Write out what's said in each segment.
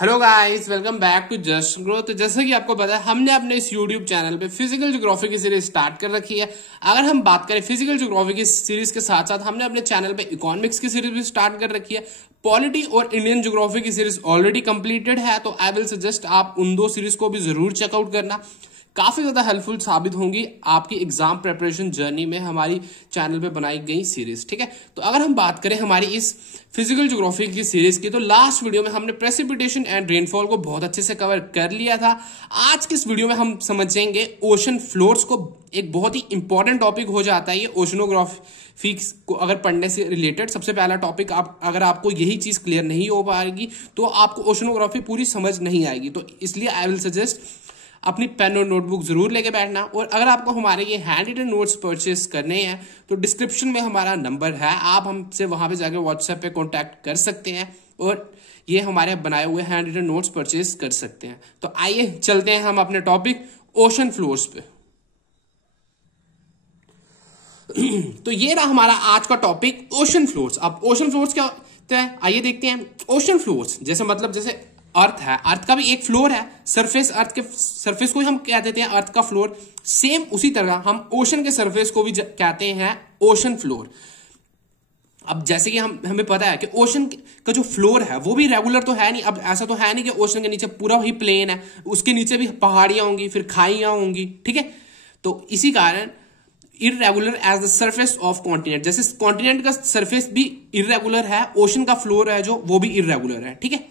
Hello guys, welcome back to just grow. तो जैसा कि आपको पता है, हमने अपने इस यूट्यूब चैनल पे फिजिकल ज्योग्राफी की सीरीज स्टार्ट कर रखी है। अगर हम बात करें फिजिकल ज्योग्राफी की सीरीज के साथ साथ हमने अपने चैनल पे इकोनॉमिक्स की सीरीज भी स्टार्ट कर रखी है। पॉलिटी और इंडियन ज्योग्राफी की सीरीज ऑलरेडी कंप्लीटेड है, तो आई विल सजेस्ट आप उन दो सीरीज को भी जरूर चेकआउट करना। काफी ज्यादा हेल्पफुल साबित होंगी आपकी एग्जाम प्रिपरेशन जर्नी में हमारी चैनल पे बनाई गई सीरीज। ठीक है, तो अगर हम बात करें हमारी इस फिजिकल ज्योग्राफी की सीरीज की, तो लास्ट वीडियो में हमने प्रेसिपिटेशन एंड रेनफॉल को बहुत अच्छे से कवर कर लिया था। आज की इस वीडियो में हम समझेंगे ओशन फ्लोर्स को। एक बहुत ही इंपॉर्टेंट टॉपिक हो जाता है ये ओशनोग्राफी को अगर पढ़ने से रिलेटेड। सबसे पहला टॉपिक, अगर आपको यही चीज क्लियर नहीं हो पाएगी तो आपको ओशनोग्राफी पूरी समझ नहीं आएगी। तो इसलिए आई विल सजेस्ट अपनी पेन और नोटबुक जरूर लेके बैठना। और अगर आपको हमारे ये हैंड रिटन नोट्स परचेस करने हैं तो डिस्क्रिप्शन में हमारा नंबर है, आप हमसे वहां पे जाकर व्हाट्सएप पे कांटेक्ट कर सकते हैं और ये हमारे बनाए हुए हैंड रिटन नोट्स परचेस कर सकते हैं। तो आइए चलते हैं हम अपने टॉपिक ओशन फ्लोर्स पे। तो ये रहा हमारा आज का टॉपिक ओशन फ्लोर्स। अब ओशन फ्लोर्स क्या होता है आइए देखते हैं। ओशन फ्लोर्स जैसे अर्थ है, अर्थ का भी एक फ्लोर है, सरफेस। अर्थ के सरफेस को ही हम कह देते हैं अर्थ का फ्लोर। सेम उसी तरह हम ओशन के सरफेस को भी कहते हैं ओशन फ्लोर। अब जैसे कि हमें पता है कि ओशन का जो फ्लोर है वो भी रेगुलर तो है नहीं। अब ऐसा तो है नहीं कि ओशन के नीचे पूरा ही प्लेन है, उसके नीचे भी पहाड़ियां होंगी, फिर खाइयां होंगी। ठीक है, तो इसी कारण irregular as the surface of continent, जैसे कॉन्टिनेंट का सरफेस भी इरेगुलर है, ओशन का फ्लोर है जो वो भी इरेगुलर है। ठीक है,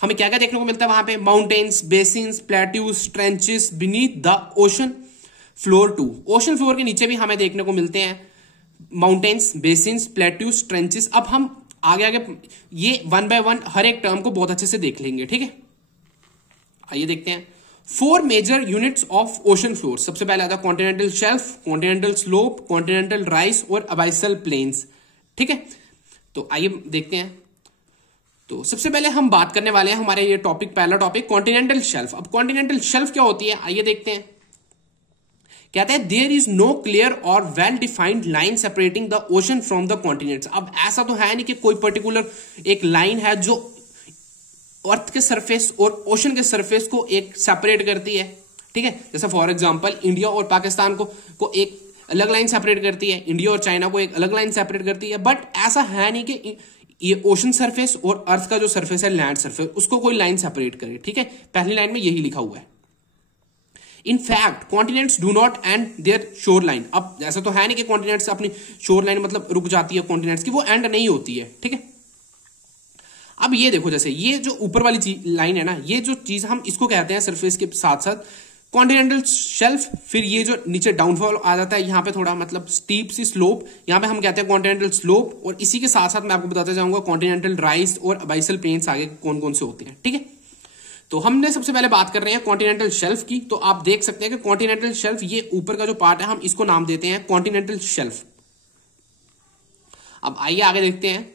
हमें क्या क्या देखने को मिलता है वहां पे? Mountains, basins, plateaus, trenches beneath the ocean floor too. Ocean floor के नीचे भी हमें देखने को मिलते हैं माउंटेन्स, बेसिन्स, प्लेट्यूज, ट्रेंचेस। अब हम आगे आगे ये वन बाय वन हर एक टर्म को बहुत अच्छे से देख लेंगे। ठीक है, आइए देखते हैं। 4 major units of ocean floor. सबसे पहले आता है continental shelf, continental slope, continental rise और अबाइसल प्लेन्स। ठीक है, तो आइए देखते हैं। तो सबसे पहले हम बात करने वाले हैं हमारे ये टॉपिक, पहला टॉपिक कॉन्टिनेंटल शेल्फ। अब कॉन्टिनेंटल शेल्फ क्या होती है आइए देखते हैं। कहते हैं देयर इज नो क्लियर और well defined line separating the ocean from the continents. अब ऐसा तो है नहीं कि कोई पर्टिकुलर एक लाइन है जो अर्थ के सरफेस और ओशन के सरफेस को एक सेपरेट करती है। ठीक है, जैसे फॉर एग्जांपल इंडिया और पाकिस्तान को एक अलग लाइन सेपरेट करती है, इंडिया और चाइना को एक अलग लाइन सेपरेट करती है। बट ऐसा है नहीं कि ये ओशन सरफेस और अर्थ का जो सरफेस है लैंड सरफेस, उसको कोई लाइन सेपरेट करे। ठीक है, पहली लाइन में यही लिखा हुआ है। In fact continents do not end their shoreline. अब ऐसा तो है नहीं कि कॉन्टिनेंट्स अपनी शोर लाइन मतलब रुक जाती है कॉन्टिनेंट्स की, वो एंड नहीं होती है। ठीक है, अब ये देखो, जैसे ये जो ऊपर वाली लाइन है ना, ये जो चीज हम इसको कहते हैं सरफेस के साथ साथ कॉन्टिनेंटल शेल्फ। फिर ये जो नीचे डाउनफॉल आ जाता है यहाँ पे थोड़ा मतलब स्टीप सी स्लोप, यहाँ पे हम कहते हैं कॉन्टिनेंटल स्लोप। और इसी के साथ साथ मैं आपको बताता जाऊंगा कॉन्टिनेंटल राइस और अबाइसल प्लेन्स आगे कौन कौन से होते हैं। ठीक है, तो हमने सबसे पहले बात कर रहे हैं कॉन्टिनेंटल शेल्फ की। तो आप देख सकते हैं कि कॉन्टिनेंटल शेल्फ, ये ऊपर का जो पार्ट है हम इसको नाम देते हैं कॉन्टिनेंटल शेल्फ। अब आइए आगे देखते हैं।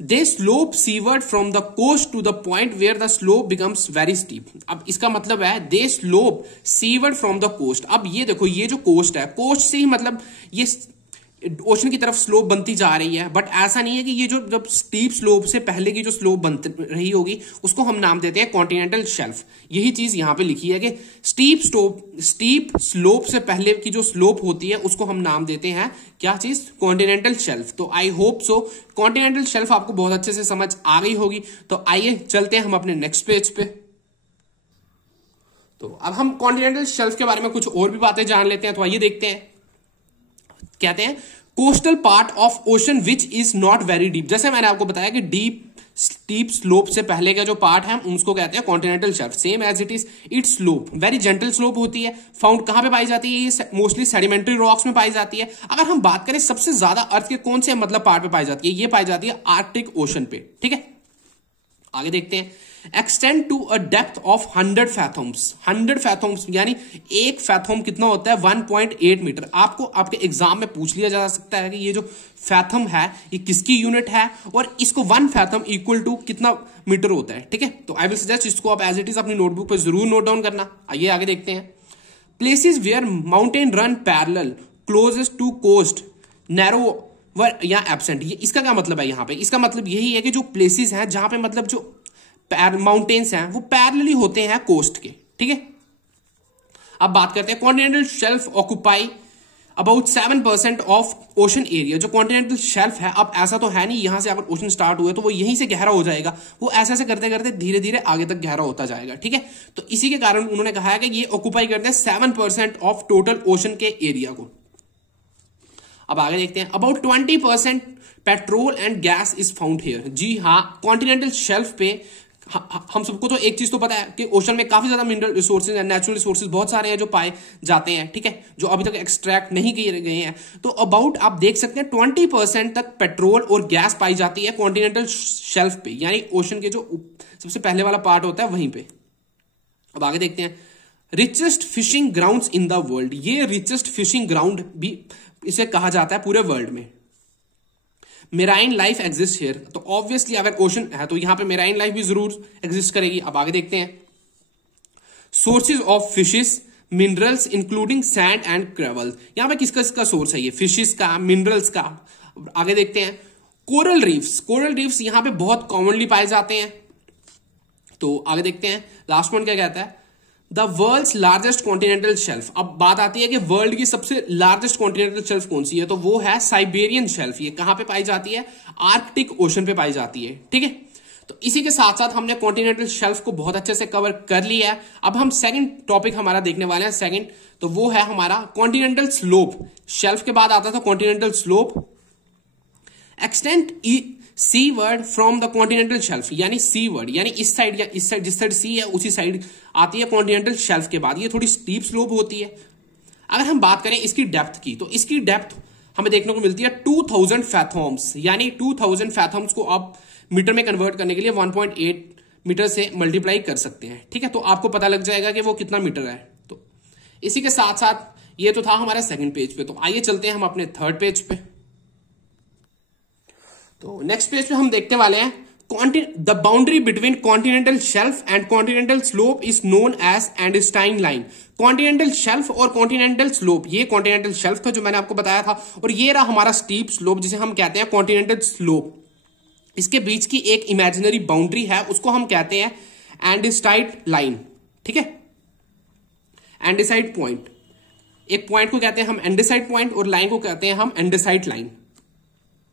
They slope seaward from the coast to the point where the slope becomes very steep. अब इसका मतलब है they slope seaward from the coast. अब ये देखो, ये जो कोस्ट है, कोस्ट से ही मतलब ये ओशन की तरफ स्लोप बनती जा रही है। बट ऐसा नहीं है कि ये जो जब स्टीप स्लोप से पहले की जो स्लोप बन रही होगी उसको हम नाम देते हैं कॉन्टिनेंटल शेल्फ। यही चीज यहां पे लिखी है कि स्टीप स्लोप से पहले की जो स्लोप होती है उसको हम नाम देते हैं क्या चीज? Continental shelf. तो I hope so continental shelf आपको बहुत अच्छे से समझ आ गई होगी। तो आइए चलते हैं हम अपने नेक्स्ट पेज पे। तो अब हम कॉन्टिनेंटल शेल्फ के बारे में कुछ और भी बातें जान लेते हैं। तो आइए देखते हैं। कहते हैं coastal part of ocean which is not very deep. जैसे मैंने आपको बताया कि स्टीप स्लोप से पहले का जो पार्ट है उसको कहते हैं continental shelf. Same as it is it's slope very gentle slope होती है। फाउंड कहां पे पाई जाती है? ये मोस्टली सेडिमेंट्री रॉक्स में पाई जाती है। अगर हम बात करें सबसे ज्यादा अर्थ के कौन से मतलब पार्ट पे पाई जाती है, ये पाई जाती है आर्कटिक ओशन पे। ठीक है, आगे देखते हैं। Extend to a depth of 100 fathoms. 100 fathoms यानी एक फैथोम कितना होता है? 1.8 मीटर। आपको आपके एग्जाम में पूछ लिया जा सकता है कि ये जो फैथम है ये किसकी यूनिट है और इसको 1 फैथम इक्वल टू कितना मीटर होता है। ठीक है, तो आई विल सजेस्ट इसको आप एज इट इज अपनी नोटबुक पे जरूर नोट डाउन करना। आइए आगे देखते हैं। Places where mountain run parallel closest to coast narrow या एब्सेंट। ये इसका क्या मतलब है? यहाँ पे इसका मतलब यही है कि जो प्लेसेस हैं जहां पे मतलब जो माउंटेन्स हैं वो पैरेलली होते हैं कोस्ट के, ठीक है। अब बात करते हैं continental shelf occupy about 7% of ocean area. जो कॉन्टिनेंटल शेल्फ है, अब ऐसा तो है नहीं यहां से अगर ओशन स्टार्ट हुए तो वो यहीं से गहरा हो जाएगा, वो ऐसे ऐसे करते करते धीरे धीरे आगे तक गहरा होता जाएगा, ठीक है। तो इसी के कारण उन्होंने कहा है कि ये ऑक्यूपाई करते हैं 7% ऑफ टोटल ओशन के एरिया को। अब आगे देखते हैं about 20% petrol and gas is found here. जी हाँ, कॉन्टिनेंटल शेल्फ पे हम सबको तो एक चीज तो पता है कि ओशन में काफी ज्यादा mineral resources and natural resources बहुत सारे हैं जो पाए जाते हैं, ठीक है, जो अभी तक एक्सट्रैक्ट नहीं किए गए हैं। तो अबाउट आप देख सकते हैं 20% तक पेट्रोल और गैस पाई जाती है कॉन्टिनेंटल शेल्फ पे, यानी ओशन के जो सबसे पहले वाला पार्ट होता है वहीं पे। अब आगे देखते हैं richest fishing grounds in the world. ये रिचेस्ट फिशिंग ग्राउंड भी इसे कहा जाता है पूरे वर्ल्ड में। मेराइन लाइफ एग्जिस्ट हियर, तो ऑब्वियसली अगर ओशन है तो यहां पे मेराइन लाइफ भी जरूर एग्जिस्ट करेगी। अब आगे देखते हैं sources of fishes minerals including sand and gravel. यहां पे किसका किसका सोर्स है, ये फिशेस का, मिनरल्स का। आगे देखते हैं कोरल रीफ्स। कोरल रीफ्स यहां पे बहुत कॉमनली पाए जाते हैं। तो आगे देखते हैं लास्ट पॉइंट क्या कहता है, the world's largest continental shelf. अब बात आती है कि वर्ल्ड की सबसे लार्जेस्ट कॉन्टिनेंटल शेल्फ कौन सी है, तो वो है साइबेरियन शेल्फ। ये कहां पे पाई जाती है, आर्कटिक ओशन पे पाई जाती है, ठीक है। तो इसी के साथ साथ हमने कॉन्टिनेंटल शेल्फ को बहुत अच्छे से कवर कर लिया है। अब हम सेकंड टॉपिक हमारा देखने वाले हैं सेकंड, तो वो है हमारा कॉन्टिनेंटल स्लोप। शेल्फ के बाद आता था continental slope. Extent seaward from the continental shelf, यानी सी वर्ड यानी इस साइड या इस साइड, जिस साइड सी है उसी साइड आती है कॉन्टिनेंटल शेल्फ के बाद। ये थोड़ी स्टीप स्लोप होती है। अगर हम बात करें इसकी डेप्थ की, तो इसकी डेप्थ हमें देखने को मिलती है 2000 फैथोम्स, यानी 2000 फैथोम्स को आप मीटर में कन्वर्ट करने के लिए 1.8 मीटर से मल्टीप्लाई कर सकते हैं, ठीक है। तो आपको पता लग जाएगा कि वो कितना मीटर है। तो इसी के साथ साथ ये तो था हमारा सेकंड पेज पे। तो आइए चलते हैं हम अपने थर्ड पेज पे। तो नेक्स्ट पेज पे हम देखने वाले हैं the boundary between continental shelf and continental slope is known as andesite line. Continental shelf और कॉन्टिनेंटल स्लोप, ये कॉन्टिनेंटल शेल्फ था जो मैंने आपको बताया था, और ये रहा हमारा स्टीप स्लोप जिसे हम कहते हैं कॉन्टिनेंटल स्लोप। इसके बीच की एक इमेजिनरी बाउंड्री है, उसको हम कहते हैं एंडस्टाइन लाइन, ठीक है, एंडेसाइड पॉइंट। एक पॉइंट को कहते हैं हम एंडेसाइड पॉइंट और लाइन को कहते हैं हम एंडेसाइड लाइन।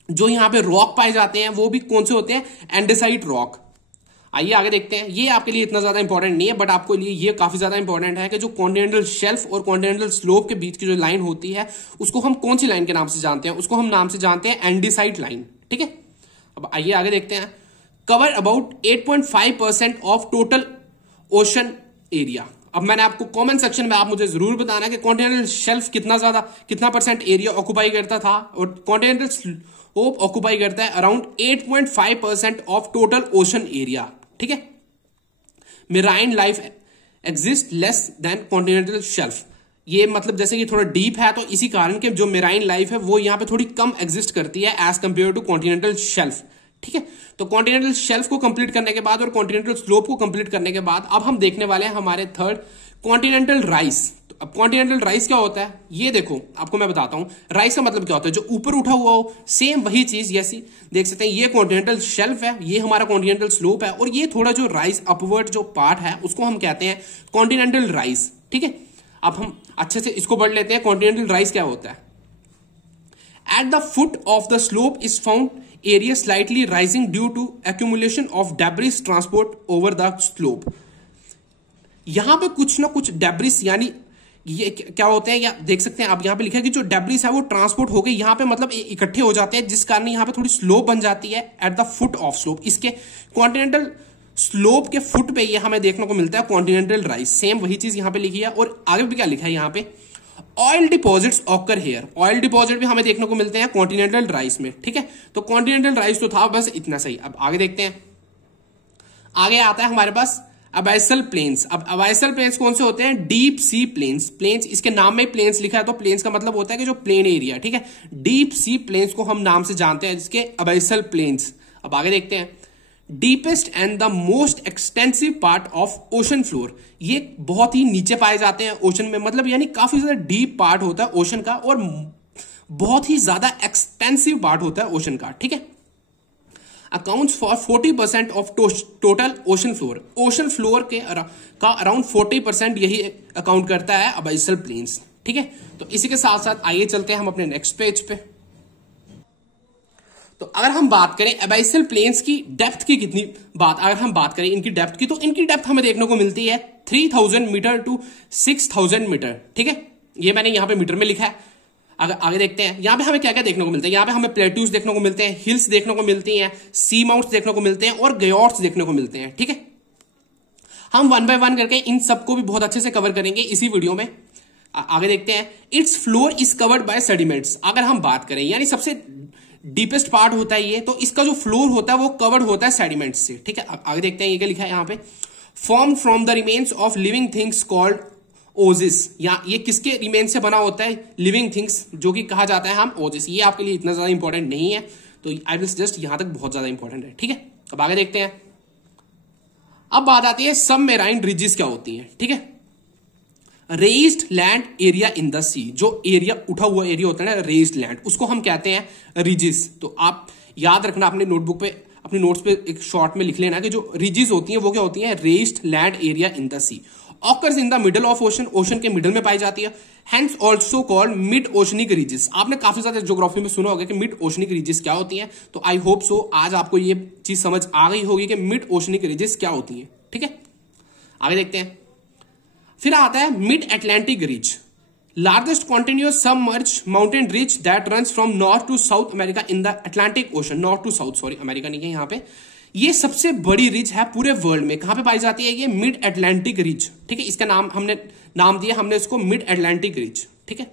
जो यहां पे रॉक पाए जाते हैं वो भी कौन से होते हैं, एंडेसाइट रॉक। आइए आगे देखते हैं। ये आपके लिए इतना ज्यादा इंपॉर्टेंट नहीं है, बट आपको लिए ये काफी ज्यादा इंपॉर्टेंट है कि जो कॉन्टिनेंटल शेल्फ और कॉन्टिनेंटल स्लोप के बीच की जो लाइन होती है उसको हम कौन सी लाइन के नाम से जानते हैं, उसको हम नाम से जानते हैं एंडेसाइट लाइन, ठीक है। अब आइए आगे देखते हैं cover about 8.5% of total ocean area. अब मैंने आपको कमेंट सेक्शन में आप मुझे जरूर बताना कि कॉन्टिनेंटल शेल्फ कितना परसेंट एरिया ऑक्यूपाई करता था और कॉन्टिनेंटल स्लोप ऑक्यूपाई करता है around 8.5% of total ocean area, ठीक है। Marine life exist less than continental shelf. ये मतलब जैसे कि थोड़ा डीप है, तो इसी कारण के जो मेराइन लाइफ है वो यहां पे थोड़ी कम एग्जिस्ट करती है as compare to continental shelf, ठीक है। तो कॉन्टिनेंटल शेल्फ को कंप्लीट करने के बाद और कॉन्टिनेंटल स्लोप को कंप्लीट करने के बाद अब हम देखने वाले हैं हमारे थर्ड कॉन्टिनेंटल राइस। तो अब कॉन्टिनेंटल राइस क्या होता है, ये देखो आपको मैं बताता हूं। राइस का मतलब क्या होता है, जो ऊपर उठा हुआ हो, सेम वही चीज जैसी देख सकते हैं। ये कॉन्टिनेंटल शेल्फ है, ये हमारा कॉन्टिनेंटल स्लोप है, और ये थोड़ा जो राइस अपवर्ड जो पार्ट है उसको हम कहते हैं कॉन्टिनेंटल राइस, ठीक है। अब हम अच्छे से इसको पढ़ लेते हैं, कॉन्टिनेंटल राइस क्या होता है। At the foot of the slope is found area slightly rising due to accumulation of debris transport over the slope। यहां पे कुछ ना कुछ डेब्रिस, यानी ये क्या होते हैं, या देख सकते हैं आप यहां पे लिखा है कि जो डेब्रिस है वो ट्रांसपोर्ट हो गए यहां पे, मतलब इकट्ठे हो जाते हैं, जिस कारण यहां पे थोड़ी स्लोप बन जाती है at the foot of slope. इसके कॉन्टिनेंटल स्लोप के फुट पे ये हमें देखने को मिलता है कॉन्टिनेंटल राइस। सेम वही चीज यहां पे लिखी है, और आगे भी क्या लिखा है यहाँ पे, oil deposits occur here. Oil deposit भी हमें देखने को मिलते हैं कॉन्टिनेंटल राइस में, ठीक है। तो कॉन्टिनेंटल राइस तो था बस इतना सही। अब आगे देखते हैं, आगे आता है हमारे पास अबाइसल प्लेन्स। अब अबाइसल प्लेन्स कौन से होते हैं, डीप सी प्लेन्स। प्लेन्स इसके नाम में प्लेन्स लिखा है, तो प्लेन्स का मतलब होता है कि जो प्लेन एरिया, ठीक है। डीप सी प्लेन्स को हम नाम से जानते हैं जिसके अबाइसल प्लेन्स। अब आगे देखते हैं deepest and the most extensive part of ocean floor. ये बहुत ही नीचे पाए जाते हैं ओशन में, मतलब यानी काफी ज्यादा डीप पार्ट होता है ओशन का, और बहुत ही ज्यादा एक्सटेंसिव पार्ट होता है ओशन का, ठीक है। Accounts for 40% of total ocean floor. Ocean floor का अराउंड 40% यही अकाउंट करता है अबाइसल प्लेन्स। ठीक है, तो इसी के साथ साथ आइए चलते हैं हम अपने नेक्स्ट पेज पे। तो अगर हम बात करें एबाइसल प्लेन्स की डेप्थ की अगर हम बात करें इनकी डेप्थ की, तो इनकी डेप्थ हमें देखने को मिलती है 3000 मीटर टू 6000 मीटर। ठीक है, ये मैंने यहां पे मीटर में लिखा है। अगर आगे देखते हैं यहां पे हमें क्या क्या देखने को मिलता है। यहां पे हमें प्लेट्यूज देखने को मिलते हैं, हिल्स देखने को मिलती हैं, सी माउंट्स देखने को मिलते हैं और ग्योर्ट्स देखने को मिलते हैं। ठीक है, हम वन बाय वन करके इन सबको भी बहुत अच्छे से कवर करेंगे इसी वीडियो में। आगे देखते हैं, it's floor is covered by sediments. अगर हम बात करें यानी सबसे डीपेस्ट पार्ट होता है ये, तो इसका जो फ्लोर होता है वो कवर्ड होता है सेडिमेंट्स से। ठीक है, आगे देखते हैं ये क्या लिखा है यहां पे, form from the remains of living things called oozes. या ये किसके रिमेन से बना होता है, लिविंग थिंग्स, जो कि कहा जाता है हम ओजिस। ये आपके लिए इतना ज्यादा इंपॉर्टेंट नहीं है, तो आई विल जस्ट यहां तक बहुत ज्यादा इंपॉर्टेंट है। ठीक है, अब आगे देखते हैं। अब बात आती है सबमेराइन रिजिस क्या होती है। ठीक है, raised land area in the sea, जो एरिया उठा हुआ एरिया होता है ना रेज्ड लैंड, उसको हम कहते हैं रिजिस। तो आप याद रखना अपने नोटबुक पे, अपनी नोट्स पे एक शॉर्ट में लिख लेना कि जो रिजिस होती है वो क्या होती है, raised land area in the sea. Occurs in the middle of ocean, ocean के मिडल में पाई जाती है। Hence also called mid oceanic ridges. आपने काफी ज्यादा ज्योग्राफी में सुना होगा कि मिड ओशनिक रिजिस क्या होती है, तो आई होप सो आज आपको ये चीज समझ आ गई होगी कि मिड ओशनिक रिजिस क्या होती है। ठीक है, आगे देखते हैं। फिर आता है mid Atlantic ridge, largest continuous submerge mountain ridge that runs from north to south America in the Atlantic ocean. North to south, sorry America नहीं है यहाँ पे। ये सबसे बड़ी रिज है पूरे वर्ल्ड में। कहां पे पाई जाती है ये, मिड अटलांटिक रिज। ठीक है, इसका नाम हमने नाम दिया हमने इसको मिड अटलांटिक रिज। ठीक है,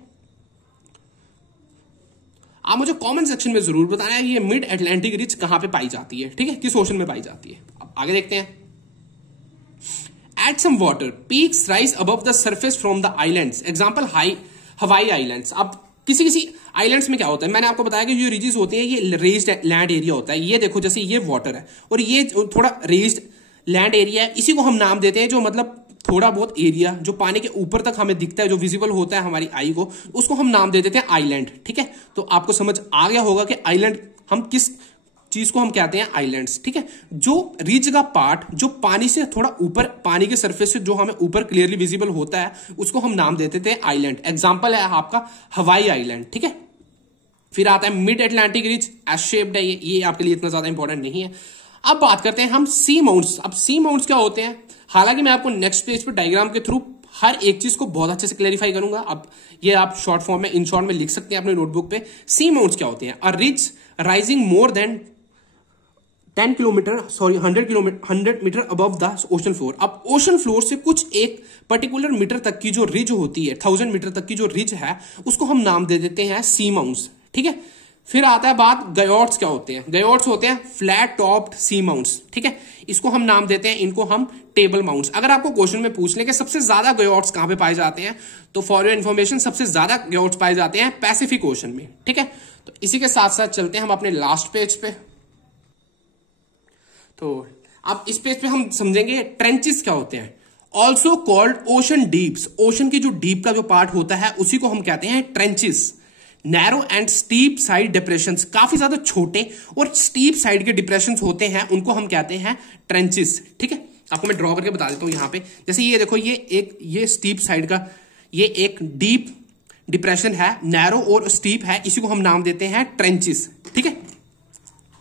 आप मुझे कमेंट सेक्शन में जरूर बताना ये मिड अटलांटिक रिज कहां पे पाई जाती है। ठीक है, किस ओशन में पाई जाती है। अब आगे देखते हैं। At some water, peaks rise above the surface from the islands. Example, हवाई आइलैंड्स। अब किसी किसी आइलैंड्स में क्या होता है, मैंने आपको बताया कि जो रिजिस होती है ये रेज्ड लैंड एरिया होता है। ये देखो जैसे ये वाटर है और ये थोड़ा रेज्ड लैंड एरिया है, इसी को हम नाम देते हैं जो मतलब थोड़ा बहुत एरिया जो पानी के ऊपर तक हमें दिखता है, जो विजिबल होता है हमारी आई को, उसको हम नाम दे देते हैं आइलैंड। ठीक है, तो आपको समझ आ गया होगा कि आइलैंड हम किस चीज को हम कहते हैं, आइलैंड्स। ठीक है, जो रिज का पार्ट जो पानी से थोड़ा ऊपर, पानी के सरफेस से जो हमें ऊपर क्लियरली विजिबल होता है, उसको हम नाम देते थे आइलैंड। एग्जांपल है आपका हवाई आइलैंड। ठीक है, फिर आता है mid Atlantic ridge, S shaped है ये आपके लिए इतना ज्यादा इंपॉर्टेंट नहीं है। अब बात करते हैं हम सी माउंट्स। अब सी माउंट्स क्या होते हैं, हालांकि मैं आपको नेक्स्ट पेज पर डायग्राम के थ्रू हर एक चीज को बहुत अच्छे से क्लेरिफाई करूंगा। अब ये आप शॉर्ट फॉर्म में, इन शॉर्ट में लिख सकते हैं अपने नोटबुक पे। सी माउंट्स क्या होते हैं, a ridge rising more than 10 kilometre, sorry 100 metre above the ocean floor. अब ओशन फ्लोर से कुछ एक पर्टिकुलर मीटर तक की जो रिज होती है, 1000 मीटर तक की जो रिज है, उसको हम नाम दे देते हैं सी माउंट्स। ठीक है, फिर आता है बात ग्योर्ट्स क्या होते हैं। ग्योर्ट्स होते हैं फ्लैट टॉप्ड सी माउंट्स। ठीक है, इसको हम नाम देते हैं, इनको हम टेबल माउंट्स। अगर आपको क्वेश्चन में पूछ लें कि सबसे ज्यादा ग्योर्ट्स कहां पे पाए जाते हैं, तो फॉर योर इन्फॉर्मेशन सबसे ज्यादा ग्योर्ट्स पाए जाते हैं पैसिफिक ओशन में। ठीक है, तो इसी के साथ साथ चलते हैं हम अपने लास्ट पेज पे। तो अब इस पेज पे हम समझेंगे ट्रेंचेस क्या होते हैं, also called ocean deeps. Ocean की जो डीप का जो पार्ट होता है उसी को हम कहते हैं trenches. Narrow and steep side depressions, काफी ज्यादा छोटे और स्टीप साइड के डिप्रेशंस होते हैं, उनको हम कहते हैं ट्रेंचेस। ठीक है, आपको मैं ड्रॉ करके बता देता हूं यहां पे। जैसे ये देखो, ये स्टीप साइड का ये एक डीप डिप्रेशन है, नैरो और स्टीप है, इसी को हम नाम देते हैं ट्रेंचेस। ठीक है,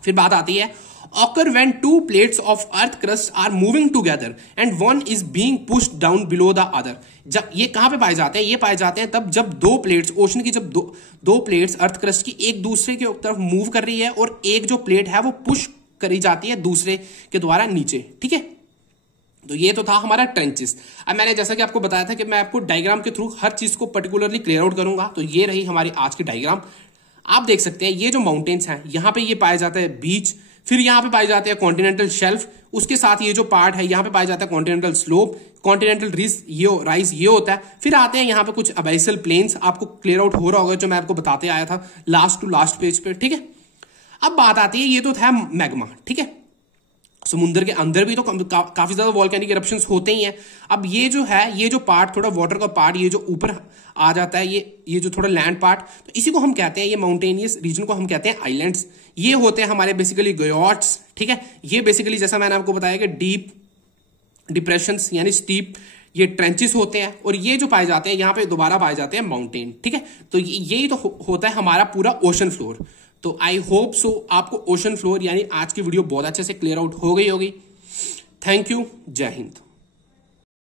फिर बात आती है occur when two plates of earth crust are moving together and one is being pushed down below the other। जब ये कहां पे पाए जाते हैं, ये पाए जाते हैं तब जब दो प्लेट्स ओशन की, जब दो प्लेट्स अर्थ क्रस्ट की एक दूसरे की तरफ मूव कर रही है और एक जो प्लेट है वो पुश करी जाती है दूसरे के द्वारा नीचे। ठीक है, तो ये तो था हमारा ट्रेंचेस। अब मैंने जैसा कि आपको बताया था कि मैं आपको डायग्राम के थ्रू हर चीज को पर्टिकुलरली क्लियर आउट करूंगा, तो ये रही हमारी आज की डायग्राम। आप देख सकते हैं ये जो माउंटेन्स हैं, यहां पे ये पाया जाता है बीच, फिर यहां पे पाए जाते हैं कॉन्टिनेंटल शेल्फ, उसके साथ ये जो पार्ट है यहां पे पाया जाता है कॉन्टिनेंटल स्लोप, कॉन्टिनेंटल राइज ये होता है। फिर आते हैं यहां पे कुछ अबाइसल प्लेन्स, आपको क्लियर आउट हो रहा होगा जो मैं आपको बताते आया था लास्ट टू लास्ट पेज पे। ठीक है, अब बात आती है, ये तो था मैग्मा। ठीक है, समुद्र के अंदर भी तो काफी ज्यादा वॉल्केनिक इरप्शंस होते ही हैं। अब ये जो है, ये जो पार्ट थोड़ा वाटर का पार्ट, ये जो ऊपर आ जाता है, ये जो थोड़ा लैंड पार्ट, तो इसी को हम कहते हैं, ये माउंटेनियस रीजन को हम कहते हैं आइलैंड्स। ये होते हैं हमारे बेसिकली ग्योर्ट्स, ठीक है। ये बेसिकली जैसा मैंने आपको बताया कि डीप डिप्रेशंस यानी स्टीप ये ट्रेंचेस होते हैं, और ये जो पाए जाते हैं यहाँ पे दोबारा पाए जाते हैं माउंटेन, ठीक है। तो यही तो होता है हमारा पूरा ओशन फ्लोर। तो आई होप सो आपको ओशन फ्लोर यानी आज की वीडियो बहुत अच्छे से क्लियर आउट हो गई होगी। थैंक यू, जय हिंद।